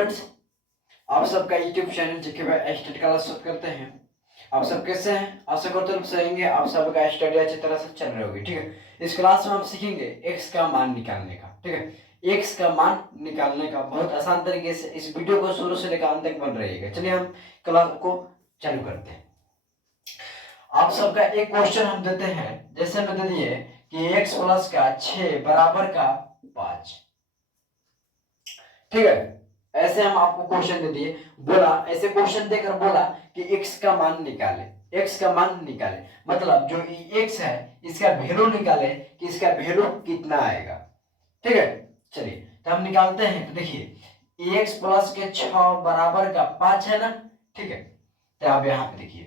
Friends, आप सबका YouTube channel जेके भाई स्टडी क्लास सब करते हैं। आप सब कैसे हैं? आशा करते हैं सही होंगे। आप सबका स्टडी अच्छी तरह से चल रही होगी। ठीक है, इस क्लास में हम सीखेंगे x का मान निकालने का। ठीक है, x का मान निकालने का बहुत आसान तरीके से इस वीडियो को शुरू से लेकर अंत तक बन रहिएगा। चलिए हम क्लास को चालू करते हैं। आप सबका एक क्वेश्चन हम देते हैं, जैसे मैं दे दिए कि x प्लस का 6 बराबर का 5। ठीक है, ऐसे हम आपको क्वेश्चन दे दिए, बोला ऐसे क्वेश्चन देकर बोला कि x का मान निकाले। x का मान निकाले मतलब जो x है इसका वैल्यू निकाले कि इसका वैल्यू कितना आएगा। ठीक है, चलिए तो हम निकालते हैं। तो देखिए x प्लस के 6 बराबर का 5 है ना। ठीक है, तो आप यहाँ पे देखिए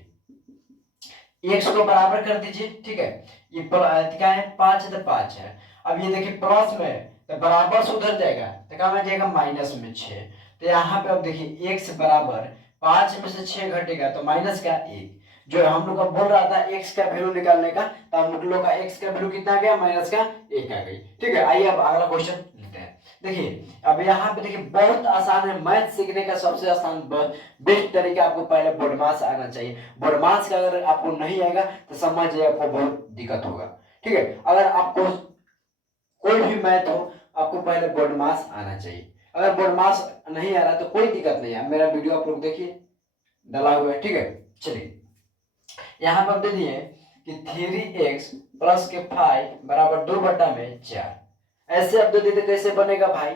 x को बराबर कर दीजिए। ठीक है, ये क्या है 5 तो 5 है। अब ये देखिए प्लस में तो बराबर से उधर जाएगा तो क्या बन जाएगा माइनस में 6। तो यहाँ पे अब देखिए x बराबर 5 में से 6 घटेगा तो माइनस का 1। जो हम लोग का बोल रहा था x का वैल्यू निकालने का, तो हम लोग का x का वैल्यू कितना आ गया माइनस का 1 आ गई। ठीक है, आइए अब अगला क्वेश्चन लेते हैं। देखिए अब यहाँ पे देखिए बहुत आसान है। मैथ सीखने का सबसे आसान बेस्ट तरीका आपको पहले बोर्डमास आना चाहिए। बोर्डमास का अगर आपको नहीं आएगा तो समझिए आपको बहुत दिक्कत होगा। ठीक है, अगर आपको कोई भी मैथ हो आपको पहले बोर्डमास आना चाहिए। अगर बोर्डमास नहीं आ रहा तो कोई दिक्कत नहीं है, मेरा वीडियो आप लोग देखिए डाला हुआ है। ठीक है, चलिए यहाँ पर दे दिए कि 3x प्लस के 5 बराबर 2/4। ऐसे अब दे देते कैसे बनेगा भाई?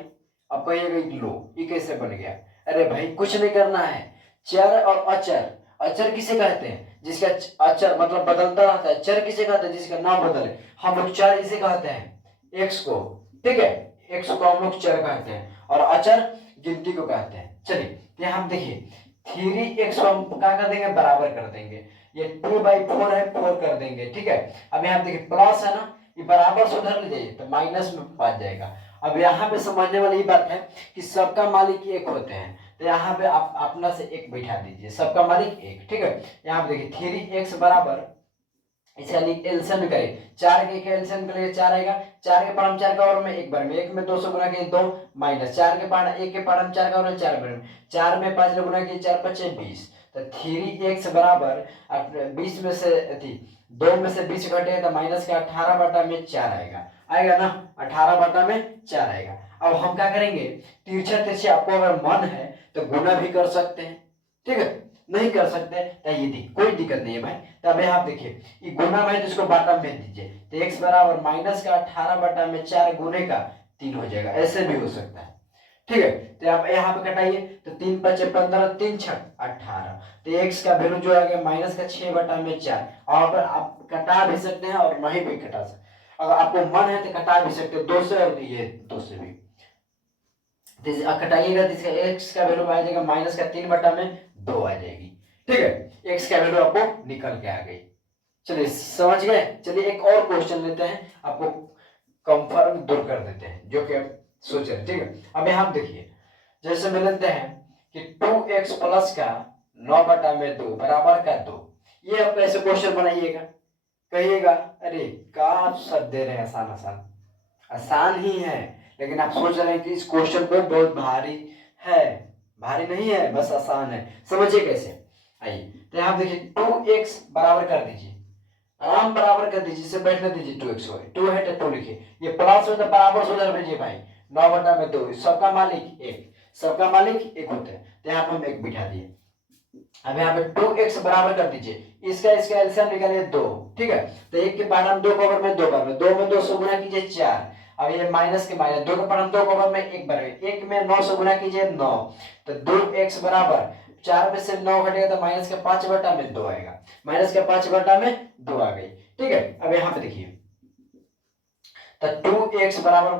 अब कहिएगा लो ये कैसे बन गया? अरे भाई कुछ नहीं करना है। चर और अचर, अचर किसे कहते हैं? जिसका अचर मतलब बदलता रहता है। चर किसे कहते हैं? जिसका ना बदले। हम लोग चर इसे कहते हैं x को। ठीक है, x को हम लोग चर कहते हैं और अचर गिनती को कहते हैं। चलिए यहाँ हम देखिए 3x को हम क्या कर देंगे बराबर कर देंगे। ये 2/4 है 4 कर देंगे। ठीक है, अब यहाँ देखिए प्लस है ना, ये बराबर से उधर ले जाइए तो माइनस में पहुंच जाएगा। अब यहाँ पे समझने वाली बात है कि सबका मालिक एक होते हैं, तो यहाँ पे आप अपना से एक बैठा दीजिए, सबका मालिक एक। ठीक है, यहाँ पे देखिए 3x बराबर इसे एलसीएम निकालिए। 4 के एलसीएम निकालिए 4 आएगा। 4 के पावर 4 का और में 1 बार में 1 में 2 से गुना किए 2 माइनस 4 के पावर 1 के पावर 4 का और 4 बार में 4 में 5 से गुना किए 4 5 20। तो 3x बराबर 20 में से 2 में से 20 घटे तो माइनस का 18/4 आएगा। आएगा ना, 18/4 आएगा। अब हम क्या करेंगे, तिरछा तिरछा आपको अगर मन है तो गुना भी कर सकते हैं। ठीक है, नहीं कर सकते तो ये कोई दिक्कत नहीं है भाई। तब यहाँ देखिए ये गुना में तो इसको बाटा में भेज दीजिए तो x बराबर माइनस का 18/4 गुने का 3 हो जाएगा। ऐसे भी हो सकता है। ठीक है, तो आप यहाँ पे कटाइए तो 3 5 15 3 6 18। तो x का वैल्यू जो आ गया माइनस का 6/4। और आप कटा भी सकते हैं और नहीं भी कटा सकते। अगर आपको मन है तो कटा भी सकते हैं 2 से और ये 2 से भी। कटाइएगा तो इसका x का वैल्यू आ जाएगा माइनस का 3/2 आ जाएगी। ठीक है, x का वैल्यू आपको निकल के आ गई। चलिए समझ गए। चलिए एक और क्वेश्चन लेते हैं, आपको कंफर्म दूर कर देते हैं जो कि सोच रहे। ठीक है, अब यहाँ देखिए जैसे में लेते हैं कि 2x प्लस का 9/2 बराबर का 2। ये आप कैसे क्वेश्चन बनाइएगा? कहिएगा अरे का आप सब दे रहे हैं आसान आसान, आसान ही है, लेकिन आप सोच रहे हैं कि इस क्वेश्चन पे बहुत भारी है। भारी नहीं है, बस आसान है। समझिए कैसे। आइए तो यहाँ देखिए 2x बराबर कर दीजिए, आराम बराबर कर दीजिए, इसे बैठने दीजिए। 2x को 2 है तो 2 लिखिए। ये प्लस में तो बराबर से उधर भेजिए भाई। 9/2 सबका मालिक एक, सबका मालिक एक होते हैं तो यहाँ पे हम एक बिठा दिए। अब यहाँ पे 2x बराबर कर दीजिए, इसका इसका एलसीएम निकालिए 2। ठीक है, तो 1 के पावर हम 2 पावर में 2 बार में 2 में 2 से गुना कीजिए 4। अब ये माइनस के माइनस 2 के पावर हम 2 पावर में 1 बार में 1 में 9 से गुना कीजिए 9। तो 2x बराबर 4 में से 9 घटेगा तो माइनस का 5/2 आएगा। माइनस का 5/2 आ गई। ठीक है, अब यहाँ पे देखिए तो 2x बराबर,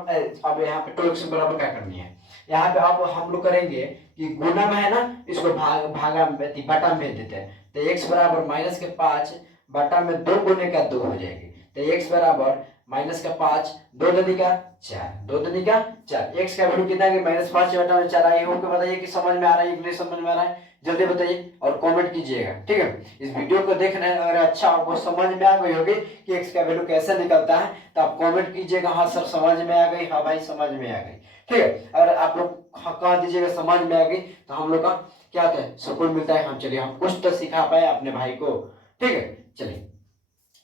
अब यहाँ पे 2x बराबर क्या करनी है? यहाँ पे अब हम लोग करेंगे कि गुना में है ना, इसको भागा में बटा में देते हैं तो x बराबर माइनस के 5/2 गुने का 2 हो जाएगी। तो x बराबर माइनस का 5 2 दूनी का 4 2 दूनी का 4। x का वैल्यू कितना है माइनस 5/4 आई हो। बताइए कि समझ में आ रहा है कि नहीं समझ में आ रहा है? जल्दी बताइए और कमेंट कीजिएगा। ठीक है, इस वीडियो को देखना है, अगर अच्छा आपको समझ में आ गई होगी कि x का वैल्यू कैसे निकलता है तो आप कमेंट कीजिएगा हाँ सर समझ में आ गई, हाँ भाई समझ में आ गई। ठीक है। अगर आप लोग कह दीजिएगा समझ में आ गई तो हम लोग का क्या होता है, सुकून मिलता है। हम चलिए हम कुछ तो सिखा पाए अपने भाई को। ठीक है, चलिए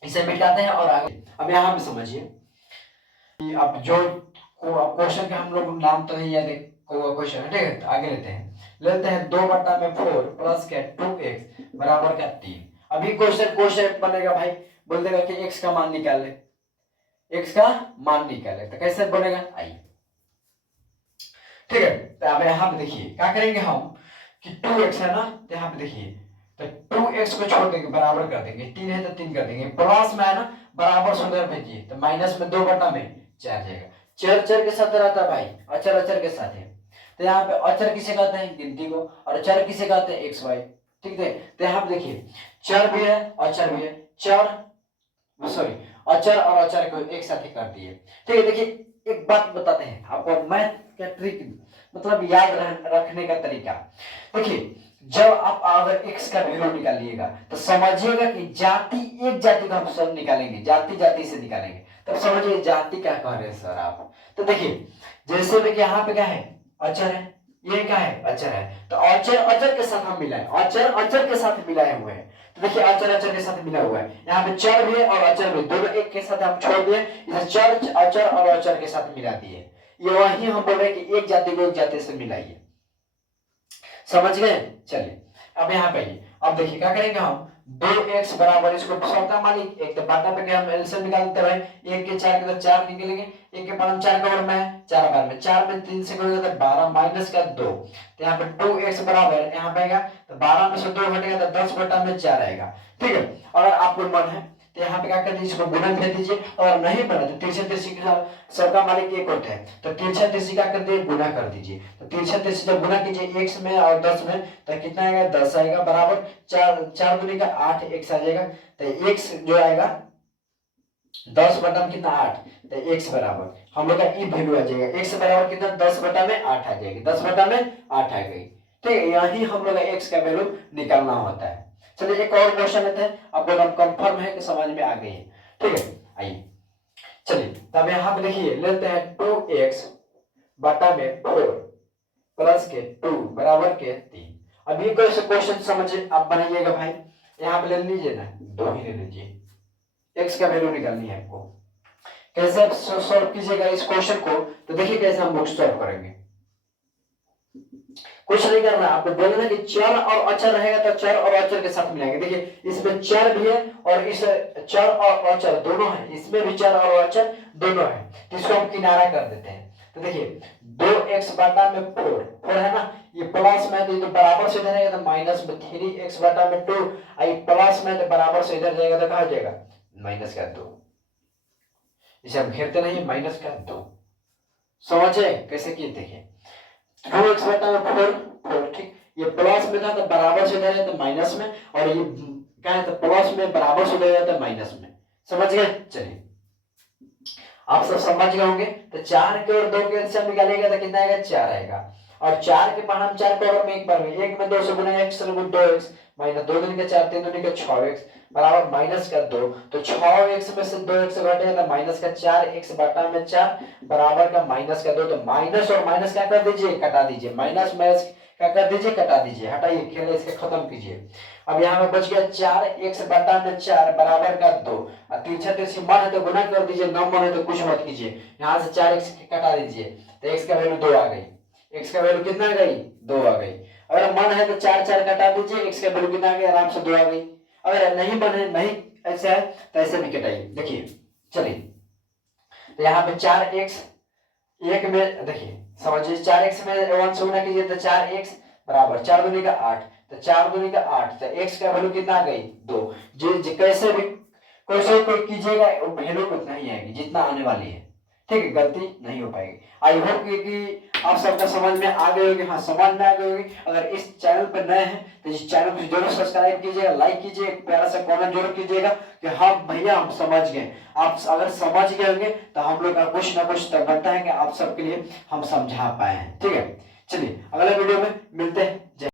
इसे मिटाते हैं और आगे। अब यहाँ पे समझिए कि अब जो क्वेश्चन के हम लोग नाम तो नहीं याद है क्वेश्चन है, ठीक है। तो आगे लेते हैं 2/4 प्लस के 2x बराबर का 3। अभी क्वेश्चन बनेगा भाई, बोल देगा कि x का मान निकाले, x का मान निकाले। तो कैसे बनेगा आइए, ठीक है। तो अब यहाँ पे देखिए क्या करेंगे हम कि 2x है ना, तो यहाँ पे देखिए तो 2x को छोड़ देंगे, बराबर कर देंगे। 3 है तो 3 कर देंगे, प्लस में है ना बराबर सुंदर भेजिए तो माइनस में 2/4 जाएगा। चर चर के साथ रहता है भाई, अचर अचर के साथ है। तो यहाँ पे अचर किसे कहते हैं, गिनती को, और चर किसे कहते हैं, एक्स वाई। ठीक है, तो यहाँ पे देखिए चर भी है अचर भी है, चर सॉरी अचर और अचर को एक साथ ही कर दिए। ठीक है, देखिए एक बात बताते हैं आपको, मैथ का ट्रिक मतलब याद रखने का तरीका। देखिए जब आप अगर x का वैल्यू निकालिएगा तो समझिएगा कि जाति, एक जाति का हम सब निकालेंगे, जाति जाति से निकालेंगे, तब समझिए जाति क्या कह रहे हैं सर आप। तो देखिए जैसे में यहाँ पे क्या है, अचर है, ये क्या है, अचर है। तो अचर अचर के साथ हम मिलाए, अचर अचर के साथ मिलाए हुए हैं। तो देखिए अचर अचर के साथ मिला हुआ है, यहाँ पे चर भी है और अचर भी, दोनों एक के साथ हम छोड़ दिए, इसे चर अचर और अचर के साथ मिला दिए। ये वही हम बोल रहे हैं कि एक जाति को एक जाति से मिलाइए, समझ गए। चलिए अब यहाँ पे अब देखिए क्या करेंगे हम, 2x बराबर, इसको सबका मालिक एक तो बाटा पे हम एलसीएम निकालते हैं। 1 के 4 के तो 4 निकलेंगे, 1 के पावर 4 का वर्ग में 4 बार में 4 में 3 से करोगे तो 12 माइनस का 2। तो यहाँ पे 2x बराबर यहाँ पे आएगा तो 12 में से 2 घटेगा तो 10/4 आएगा। ठीक है, अगर आपको मन है तो यहाँ पे क्या कर दीजिए, इसको गुणन कर दीजिए, और नहीं बना तो तिरछा तिरछी सबका मालिक एक होता है, तो तिरछा तिरछी क्या कर दिए, गुना कर दीजिए। तो तिरछा तिरछी जब गुना कीजिए x में और 10 में तो कितना आएगा, 10 आएगा, बराबर 4 दूनी का 8 x आ जाएगा। तो x जो आएगा 10 बटा कितना 8, तो x बराबर हम लोग का ई वैल्यू आ जाएगा, x बराबर कितना 10/8 आ जाएगी, 10/8 आ गई। ठीक है, यही हम लोग x का वैल्यू निकालना होता है। चलिए एक और क्वेश्चन लेते हैं, आप लोग कंफर्म है कि समझ में आ गई है। ठीक है, आइए चलिए तब यहाँ पे देखिए लेते हैं 2x/4 प्लस के 2 बराबर के 3। अब ये क्वेश्चन समझिए आप बनाइएगा भाई, यहाँ पे ले लीजिए ना, 2 ही ले लीजिए, x का वैल्यू निकालनी है आपको। कैसे आप सॉल्व कीजिएगा इस क्वेश्चन को, तो देखिए कैसे हम लोग सॉल्व करेंगे। कुछ नहीं करना, आपको बोलना कि चर और अचर रहेगा तो चर और अचर के साथ मिलाएंगे। देखिए इसमें चर भी है और इस चर और अचर दोनों है, इसमें भी चर और अचर दोनों है, तो इसको हम किनारा कर देते हैं। तो देखिए 2x/4 है ना, ये प्लस में तो बराबर से इधर रहेगा तो माइनस में 3x/2, आई प्लस में तो बराबर से इधर जाएगा तो कहाँ जाएगा, माइनस का 2। इसे हम घेरते नहीं, माइनस का 2। समझे कैसे किए, देखिए 2x/4 ठीक, ये प्लस में था तो बराबर से इधर है तो माइनस में, और ये क्या है तो प्लस में बराबर से इधर है तो माइनस में। समझ गए, चलिए आप सब समझ गए होंगे। तो 4 के और 2 के एलसीएम निकालेगा तो कितना आएगा, 4 आएगा, और 4 के पावर हम 4 पावर में एक बार में 1 में 2 से गुना x 2x माइनस 2 दूनी का 4 3 दूनी का 6x बराबर माइनस का 2। तो 6x में से 2x घटेगा तो माइनस का 4x/4 बराबर का माइनस का 2। तो माइनस और माइनस क्या कर दीजिए, कटा दीजिए, माइनस माइनस क्या कर दीजिए, कटा दीजिए, हटाइए, खेल इसके खत्म कीजिए। अब यहाँ में बच गया 4x/4 बराबर का 2, और तिरछा तिरछी मन है तो गुना कर दीजिए, न मन है तो कुछ मत कीजिए, यहाँ से 4x कटा दीजिए तो x का वैल्यू 2 आ गई। x का वैल्यू कितना आ गई, 2 आ गई। अगर मन है तो 4 4 कटा दीजिए, x का वैल्यू कितना आ गया, आराम से 2 आ गई। अगर नहीं मन है, नहीं ऐसा है तो ऐसे भी कटाइए। देखिए चलिए तो यहाँ पे 4x एक में देखिए समझिए, 4x में 1 से गुना कीजिए तो 4x बराबर 4 दूनी का 8, तो 4 दूनी का 8, तो x का वैल्यू कितना आ गई, 2। जो कैसे भी कोई कीजिएगा वैल्यू उतना ही आएगी जितना आने वाली है। ठीक है, गलती नहीं हो पाएगी। आई होप कि आप सबका समझ में आ गई होगी, हाँ समझ में आ गई होगी। अगर इस चैनल पर नए हैं तो इस चैनल को जरूर सब्सक्राइब कीजिएगा, लाइक कीजिए, एक प्यारा सा कमेंट जरूर कीजिएगा कि हाँ भैया हम समझ गए। आप अगर समझ गए होंगे तो हम लोग का कुछ ना कुछ तो बनता है कि आप सबके लिए हम समझा पाए हैं। ठीक है, चलिए अगले वीडियो में मिलते हैं।